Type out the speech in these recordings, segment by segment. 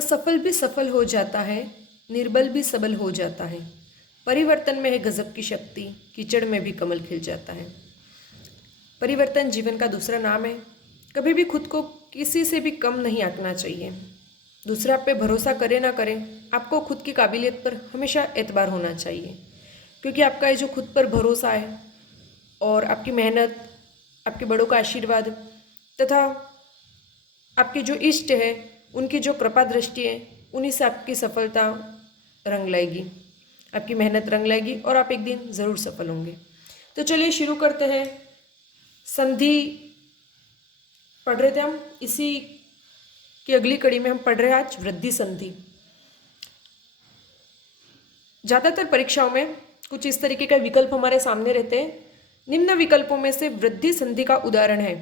असफल भी सफल हो जाता है, निर्बल भी सबल हो जाता है। परिवर्तन में है गजब की शक्ति, कीचड़ में भी कमल खिल जाता है। परिवर्तन जीवन का दूसरा नाम है। कभी भी खुद को किसी से भी कम नहीं आंकना चाहिए। दूसरे आप पे भरोसा करे ना करें, आपको खुद की काबिलियत पर हमेशा एतबार होना चाहिए, क्योंकि आपका ये जो खुद पर भरोसा है और आपकी मेहनत, आपके बड़ों का आशीर्वाद तथा आपके जो इष्ट है उनकी जो कृपा दृष्टि है, उन्हीं से आपकी सफलता रंग लाएगी, आपकी मेहनत रंग लाएगी और आप एक दिन ज़रूर सफल होंगे। तो चलिए शुरू करते हैं। संधि पढ़ रहे थे हम, इसी की अगली कड़ी में हम पढ़ रहे हैं आज वृद्धि संधि। ज़्यादातर परीक्षाओं में कुछ इस तरीके का विकल्प हमारे सामने रहते हैं। निम्न विकल्पों में से वृद्धि संधि का उदाहरण है।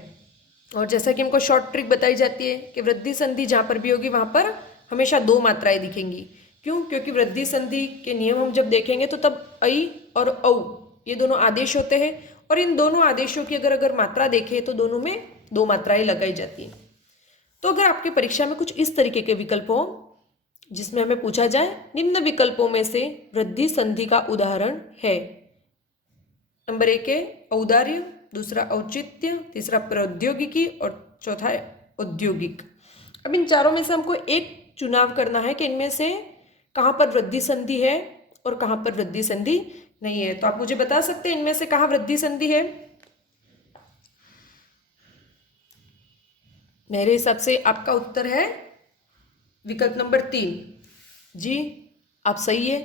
और जैसा कि हमको शॉर्ट ट्रिक बताई जाती है कि वृद्धि संधि जहाँ पर भी होगी वहाँ पर हमेशा दो मात्राएं दिखेंगी। क्यों? क्योंकि वृद्धि संधि के नियम हम जब देखेंगे तो तब ऐ और औ ये दोनों आदेश होते हैं, और इन दोनों आदेशों की अगर मात्रा देखें तो दोनों में दो मात्राएं लगाई जाती हैं। तो अगर आपकी परीक्षा में कुछ इस तरीके के विकल्प हो जिसमें हमें पूछा जाए निम्न विकल्पों में से वृद्धि संधि का उदाहरण है। नंबर 1 है औदार्य, दूसरा औचित्य, तीसरा प्रौद्योगिकी और चौथा है औद्योगिक। अब इन चारों में से हमको एक चुनाव करना है कि इनमें से कहाँ पर वृद्धि संधि है और कहाँ पर वृद्धि संधि नहीं है। तो आप मुझे बता सकते हैं इनमें से कहाँ वृद्धि संधि है? मेरे हिसाब से आपका उत्तर है विकल्प नंबर 3। जी, आप सही है।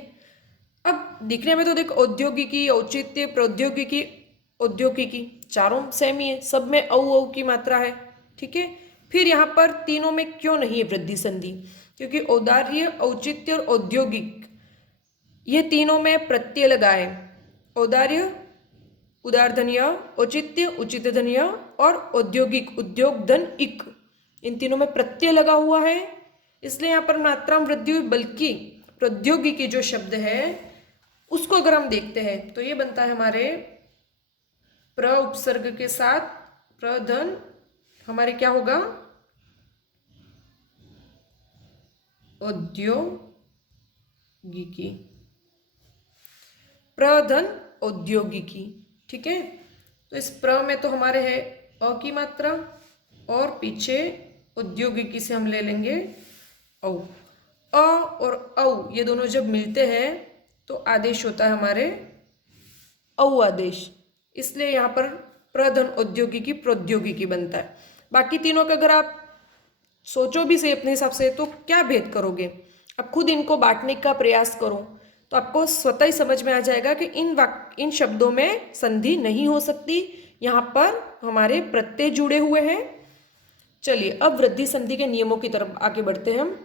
अब दिखने में तो देख औद्योगिकी, औचित्य, प्रौद्योगिकी, औद्योगिकी चारों सेम ही है, सब में औ औ की मात्रा है। ठीक है, फिर यहाँ पर तीनों में क्यों नहीं है वृद्धि संधि? क्योंकि औदार्य, औचित्य और औद्योगिक ये तीनों में प्रत्यय लगा है। औदार्य उदार धन्य, औचित्य उचित धन्य और औद्योगिक उद्योग धन इक, इन तीनों में प्रत्यय लगा हुआ है, इसलिए यहाँ पर मात्रा में वृद्धि हुई। बल्कि प्रौद्योगिकी जो शब्द है उसको अगर हम देखते हैं तो ये बनता है हमारे प्र उपसर्ग के साथ प्रधन, हमारे क्या होगा औद्योगिकी, प्रधन औद्योगिकी। ठीक है, तो इस प्र में तो हमारे है अ की मात्रा और पीछे औद्योगिकी से हम ले लेंगे औ। अ और औ ये दोनों जब मिलते हैं तो आदेश होता है हमारे औ आदेश, इसलिए यहाँ पर प्रधन औद्योगिकी प्रौद्योगिकी बनता है। बाकी तीनों का अगर आप सोचो भी सही अपने हिसाब से तो क्या भेद करोगे, अब खुद इनको बांटने का प्रयास करो तो आपको स्वतः ही समझ में आ जाएगा कि इन शब्दों में संधि नहीं हो सकती, यहाँ पर हमारे प्रत्यय जुड़े हुए हैं। चलिए अब वृद्धि संधि के नियमों की तरफ आगे बढ़ते हैं हम।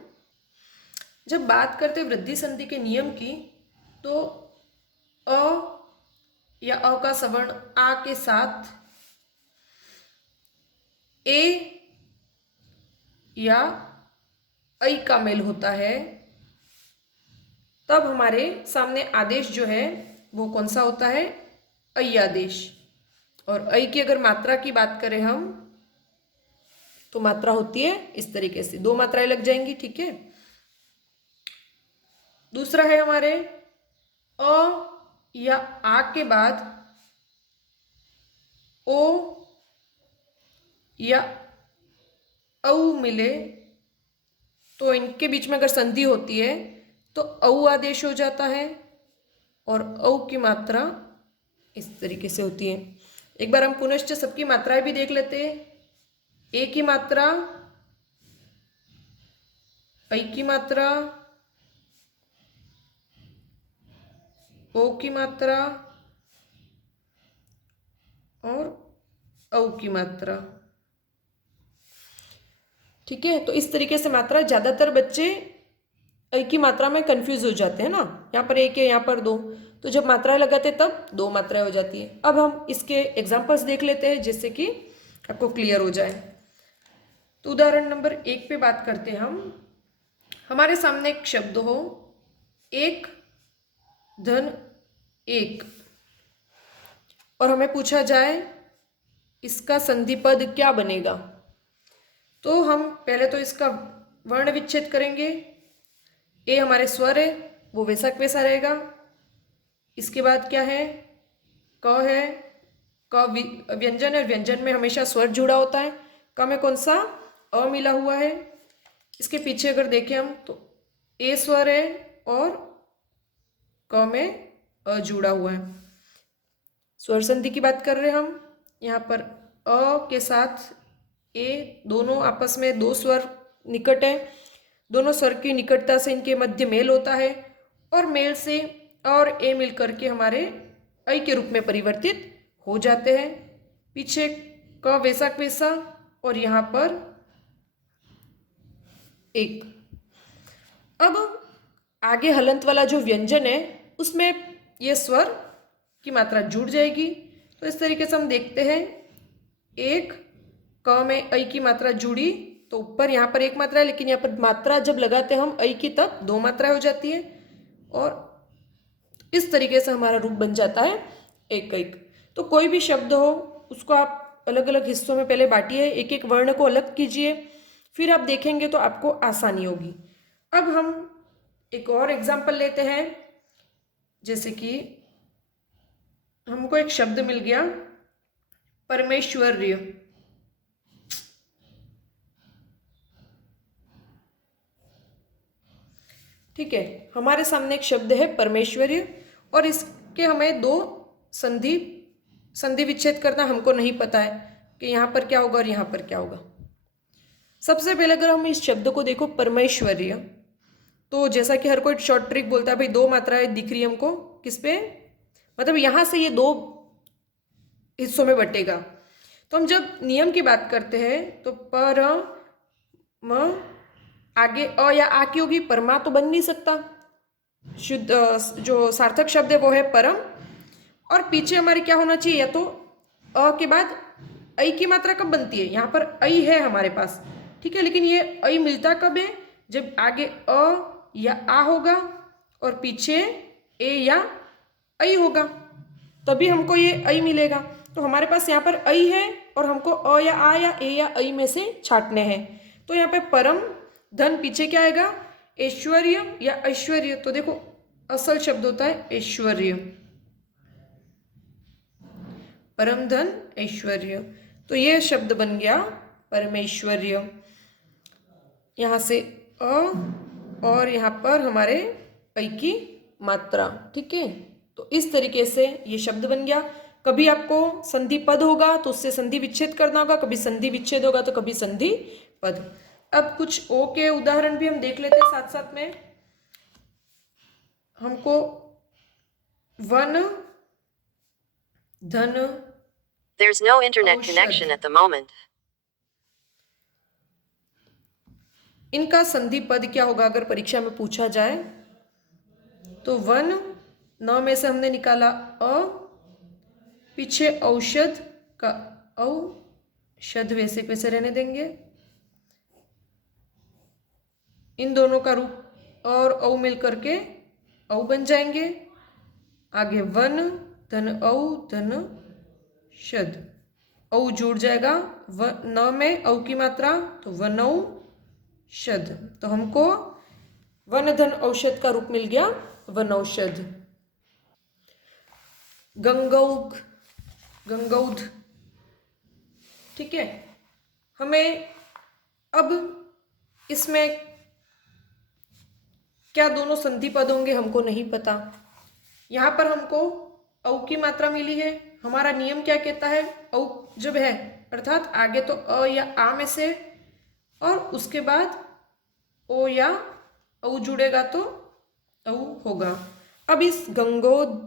जब बात करते हैं वृद्धि संधि के नियम की तो अ या अ का सवर्ण आ के साथ ए या ऐ का मेल होता है, तब हमारे सामने आदेश जो है वो कौन सा होता है? ऐ आदेश। और ऐ की अगर मात्रा की बात करें हम तो मात्रा होती है इस तरीके से, दो मात्राएं लग जाएंगी। ठीक है, दूसरा है हमारे अ या आ के बाद ओ या औ मिले तो इनके बीच में अगर संधि होती है तो औ आदेश हो जाता है और औ की मात्रा इस तरीके से होती है। एक बार हम पुनश्च सबकी मात्राएं भी देख लेते हैं। ए की मात्रा, ऐ की मात्रा, ओ की मात्रा और औ की मात्रा। ठीक है, तो इस तरीके से मात्रा, ज्यादातर बच्चे ऐ की मात्रा में कंफ्यूज हो जाते हैं ना, यहाँ पर एक है यहाँ पर दो, तो जब मात्राएं लगाते तब दो मात्राएं हो जाती है। अब हम इसके एग्जांपल्स देख लेते हैं जिससे कि आपको क्लियर हो जाए। तो उदाहरण नंबर 1 पे बात करते हैं हम। हमारे सामने एक शब्द हो एक धन एक और हमें पूछा जाए इसका संधि पद क्या बनेगा, तो हम पहले तो इसका वर्ण विच्छेद करेंगे, ए हमारे स्वर है वो वैसा का वैसा रहेगा। इसके बाद क्या है, क है, क व्यंजन है, व्यंजन में हमेशा स्वर जुड़ा होता है। क में कौन सा, अ मिला हुआ है। इसके पीछे अगर देखें हम तो ए स्वर है और क में अ जुड़ा हुआ है। स्वर संधि की बात कर रहे हैं हम, यहाँ पर अ के साथ ए दोनों आपस में दो स्वर निकट है, दोनों स्वर की निकटता से इनके मध्य मेल होता है और मेल से और ए मिलकर के हमारे ऐ के रूप में परिवर्तित हो जाते हैं। पीछे क वैसा वैसा और यहाँ पर एक। अब आगे हलंत वाला जो व्यंजन है उसमें ये स्वर की मात्रा जुड़ जाएगी। तो इस तरीके से हम देखते हैं, एक क में ऐ की मात्रा जुड़ी तो ऊपर यहाँ पर एक मात्रा है, लेकिन यहाँ पर मात्रा जब लगाते हैं हम ऐ की तब दो मात्राएं हो जाती है और इस तरीके से हमारा रूप बन जाता है एक एक। तो कोई भी शब्द हो उसको आप अलग अलग हिस्सों में पहले बांटिए, एक एक वर्ण को अलग कीजिए, फिर आप देखेंगे तो आपको आसानी होगी। अब हम एक और एग्जाम्पल लेते हैं, जैसे कि हमको एक शब्द मिल गया परमेश्वर्य। ठीक है, हमारे सामने एक शब्द है परमेश्वर्य और इसके हमें दो संधि विच्छेद करना हमको नहीं पता है कि यहाँ पर क्या होगा और यहाँ पर क्या होगा। सबसे पहले अगर हम इस शब्द को देखो परमेश्वर्य, तो जैसा कि हर कोई शॉर्ट ट्रिक बोलता है, भाई दो मात्राएं दिख रही है हमको, किस पे, मतलब यहाँ से ये दो हिस्सों में बटेगा। तो हम जब नियम की बात करते हैं तो पर म आगे अ या आ की होगी, परमा तो बन नहीं सकता। शुद्ध जो सार्थक शब्द है वो है परम और पीछे हमारे क्या होना चाहिए, या तो अ के बाद ऐ की मात्रा कब बनती है, यहाँ पर ऐ है हमारे पास, ठीक है, लेकिन ये ऐ मिलता कब है, जब आगे अ या आ होगा और पीछे ए या ऐ होगा, तभी हमको ये ऐ मिलेगा। तो हमारे पास यहाँ पर ऐ है और हमको अ या आ या ए या ऐ में से छाटने हैं। तो यहाँ पे परम धन पीछे क्या आएगा, ऐश्वर्य या ऐश्वर्य। तो देखो असल शब्द होता है ऐश्वर्य, परम धन ऐश्वर्य। तो ये शब्द बन गया परमेश्वर्य। यहाँ से अ और यहाँ पर हमारे ऐ की मात्रा, ठीक है। तो इस तरीके से ये शब्द बन गया। कभी आपको संधि पद होगा तो उससे संधि विच्छेद करना होगा, कभी संधि विच्छेद होगा तो कभी संधि पद। अब कुछ ओ के उदाहरण भी हम देख लेते हैं साथ साथ में। हमको वन धन, There's no internet connection at the moment. इनका संधि पद क्या होगा अगर परीक्षा में पूछा जाए तो वन न में से हमने निकाला अ, पीछे औषध का औषध वैसे वैसे रहने देंगे, इन दोनों का रूप और औ मिल करके औ बन जाएंगे। आगे वन धन औ धन शद, औ जुड़ जाएगा न में औ की मात्रा तो वनौ शद। तो हमको वन धन औषध का रूप मिल गया वनौषध। गंगौघ, गंगौध, ठीक है। हमें अब इसमें क्या दोनों संधि पद होंगे हमको नहीं पता। यहाँ पर हमको औ की मात्रा मिली है, हमारा नियम क्या कहता है, औ जब है अर्थात आगे तो अ या आ में से और उसके बाद ओ या औ जुड़ेगा तो औ होगा। अब इस गंगोद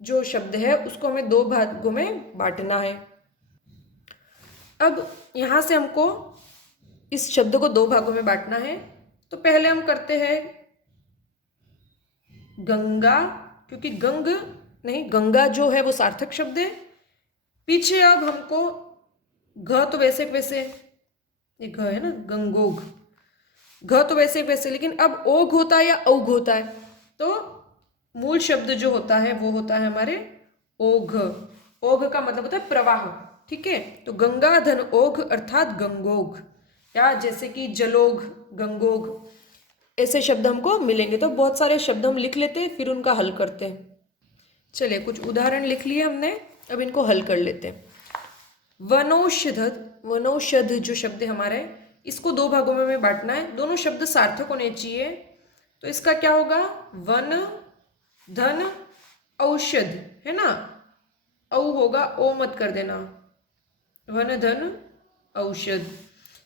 जो शब्द है उसको हमें दो भागों में बांटना है। अब यहाँ से हमको इस शब्द को दो भागों में बांटना है। तो पहले हम करते हैं गंगा, क्योंकि गंग नहीं, गंगा जो है वो सार्थक शब्द है। पीछे अब हमको घ तो वैसे वैसे, ये घ है ना, गंगोघ, घ तो वैसे वैसे, लेकिन अब ओघ होता है या औघ होता है, तो मूल शब्द जो होता है वो होता है हमारे ओघ। ओघ का मतलब होता है प्रवाह, ठीक है। तो गंगा धन ओघ अर्थात गंगोघ, क्या, जैसे कि जलोग, गंगोग, ऐसे शब्द हमको मिलेंगे। तो बहुत सारे शब्द हम लिख लेते हैं, फिर उनका हल करते हैं। चलिए, कुछ उदाहरण लिख लिए हमने, अब इनको हल कर लेते हैं। वनौषध, वनौषध जो शब्द है हमारे, इसको दो भागों में हमें बांटना है। दोनों शब्द सार्थक होने चाहिए। तो इसका क्या होगा, वन धन औषध, है ना। औ होगा, ओ मत कर देना, वन धन औषध।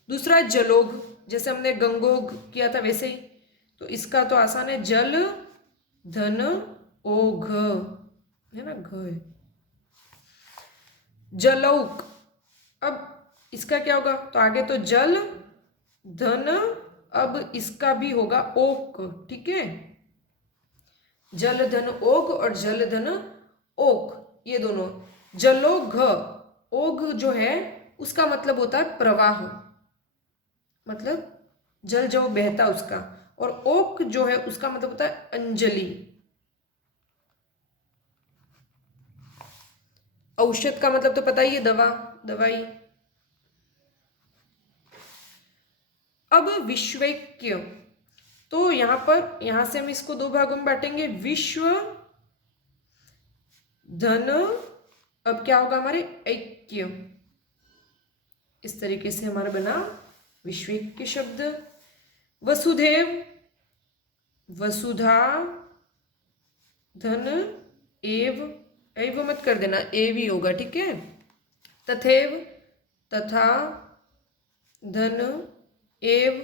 दूसरा जलोग, जैसे हमने गंगोग किया था वैसे ही। तो इसका तो आसान है, जल धन ओघ, है ना, घ है। जलौक, अब इसका क्या होगा, तो आगे तो जल धन, अब इसका भी होगा ओक, ठीक है। जल धन ओघ और जल धन ओक, ये दोनों। जलोघ, ओघ जो है उसका मतलब होता है प्रवाह, मतलब जल जो बहता उसका। और ओक जो है उसका मतलब होता है अंजलि। औषध का मतलब तो पता ही है, दवा, दवाई। अब विश्वैक्य, तो यहां पर, यहां से हम इसको दो भागों में बांटेंगे, विश्व धन, अब क्या होगा हमारे, ऐक्य। इस तरीके से हमारा बना विश्वैक्य शब्द। वसुधैव, वसुधा धन एव, एव मत कर देना, एव ही होगा, ठीक है। तथैव, तथा धन एव।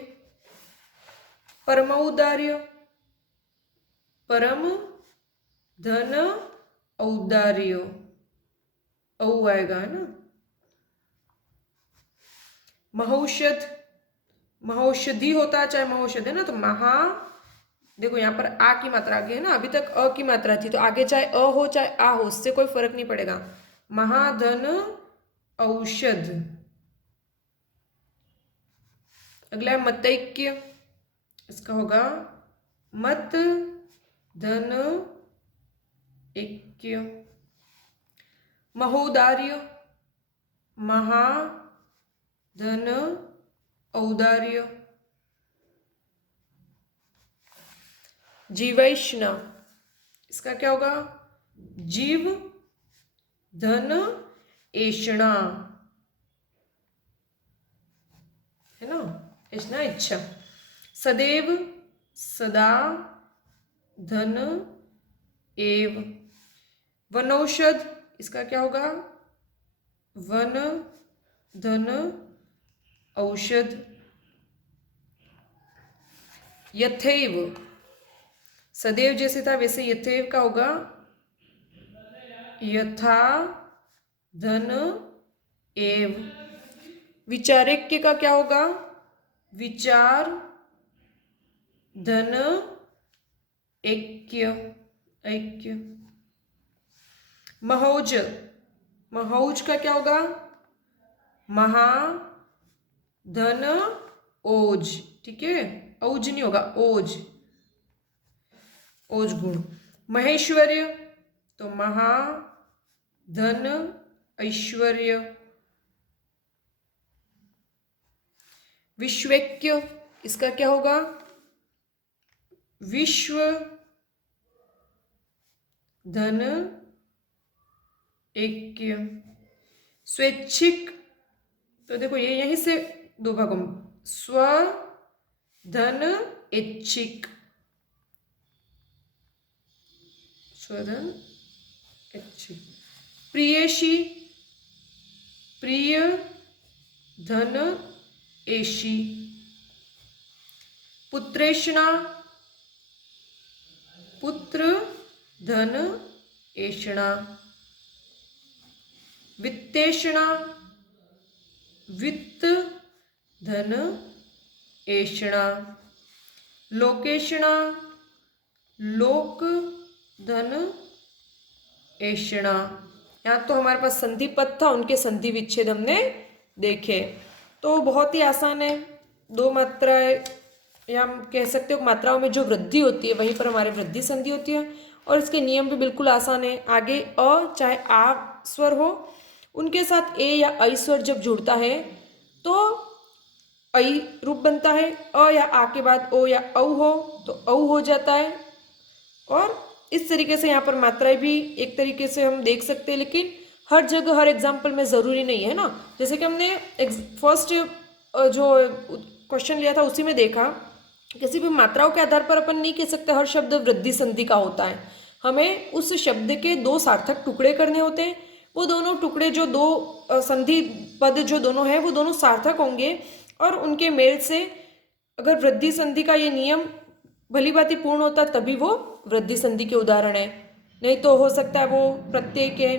परमौदार्य, परम धन औदार्य, औ आएगा, है ना। महौषध, महौषधि होता है चाहे महौषध, है ना। तो महा, देखो यहाँ पर आ की मात्रा आगे है ना, अभी तक अ की मात्रा थी, तो आगे चाहे अ हो चाहे आ हो, उससे कोई फर्क नहीं पड़ेगा। महाधन औषध। अगला है मतैक्य, इसका होगा मत धन ऐक्य। महोदार्य, महा धन औदार्य। जीवैष्ण, इसका क्या होगा, जीव धन ऐष्णा, है ना, ऐष्णा इच्छा। सदैव, सदा धन एव। वनौषध, इसका क्या होगा, वन धन औषध। यथैव, सदैव जैसे था वैसे यथैव का होगा, यथा धन एव। विचारैक्य का क्या होगा, विचार धन ऐक्य, ऐक्य। महौज, महौज का क्या होगा, महा धन ओज, ठीक है, औज नहीं होगा, ओज, ओज गुण। महेश्वर्य, तो महा धन ऐश्वर्य। विश्वैक्य, इसका क्या होगा, विश्व धन ऐक्य। स्वैच्छिक, तो देखो ये यहीं से दो भागों में, स्व धन ऐच्छिक, स्वधन ऐच्छिक। प्रियेशी, प्रिय धन ऐशी। पुत्रेष्णा, पुत्र धन ऐष्णा। वित्तेष्णा, वित्त धन ऐष्णा। लोकेष्णा, लोक धन ऐष्णा। यहाँ तो हमारे पास संधि पद था, उनके संधि विच्छेद हमने देखे। तो बहुत ही आसान है, दो मात्राएं, या हम कह सकते हो मात्राओं में जो वृद्धि होती है वहीं पर हमारे वृद्धि संधि होती है। और इसके नियम भी बिल्कुल आसान है। आगे अ चाहे आ स्वर हो, उनके साथ ए या ऐ स्वर जब जुड़ता है तो ऐ रूप बनता है। अ या आ के बाद ओ या औ हो तो औ हो जाता है। और इस तरीके से यहाँ पर मात्राएं भी एक तरीके से हम देख सकते हैं, लेकिन हर जगह हर एग्जाम्पल में ज़रूरी नहीं है ना। जैसे कि हमने फर्स्ट जो क्वेश्चन लिया था उसी में देखा, किसी भी मात्राओं के आधार पर अपन नहीं कह सकते हर शब्द वृद्धि संधि का होता है। हमें उस शब्द के दो सार्थक टुकड़े करने होते हैं। वो दोनों टुकड़े जो दो संधि पद जो दोनों हैं वो दोनों सार्थक होंगे, और उनके मेल से अगर वृद्धि संधि का ये नियम भली भांति पूर्ण होता तभी वो वृद्धि संधि के उदाहरण है। नहीं तो हो सकता है वो प्रत्यय के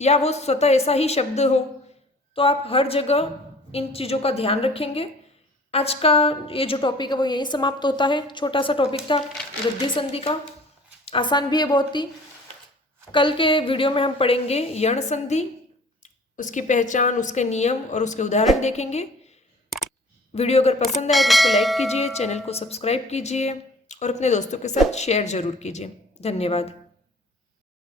या वो स्वतः ऐसा ही शब्द हो। तो आप हर जगह इन चीज़ों का ध्यान रखेंगे। आज का ये जो टॉपिक है वो यहीं समाप्त होता है। छोटा सा टॉपिक था वृद्धि संधि का, आसान भी है बहुत ही। कल के वीडियो में हम पढ़ेंगे यण संधि, उसकी पहचान, उसके नियम और उसके उदाहरण देखेंगे। वीडियो अगर पसंद आए तो इसको लाइक कीजिए, चैनल को सब्सक्राइब कीजिए और अपने दोस्तों के साथ शेयर जरूर कीजिए। धन्यवाद।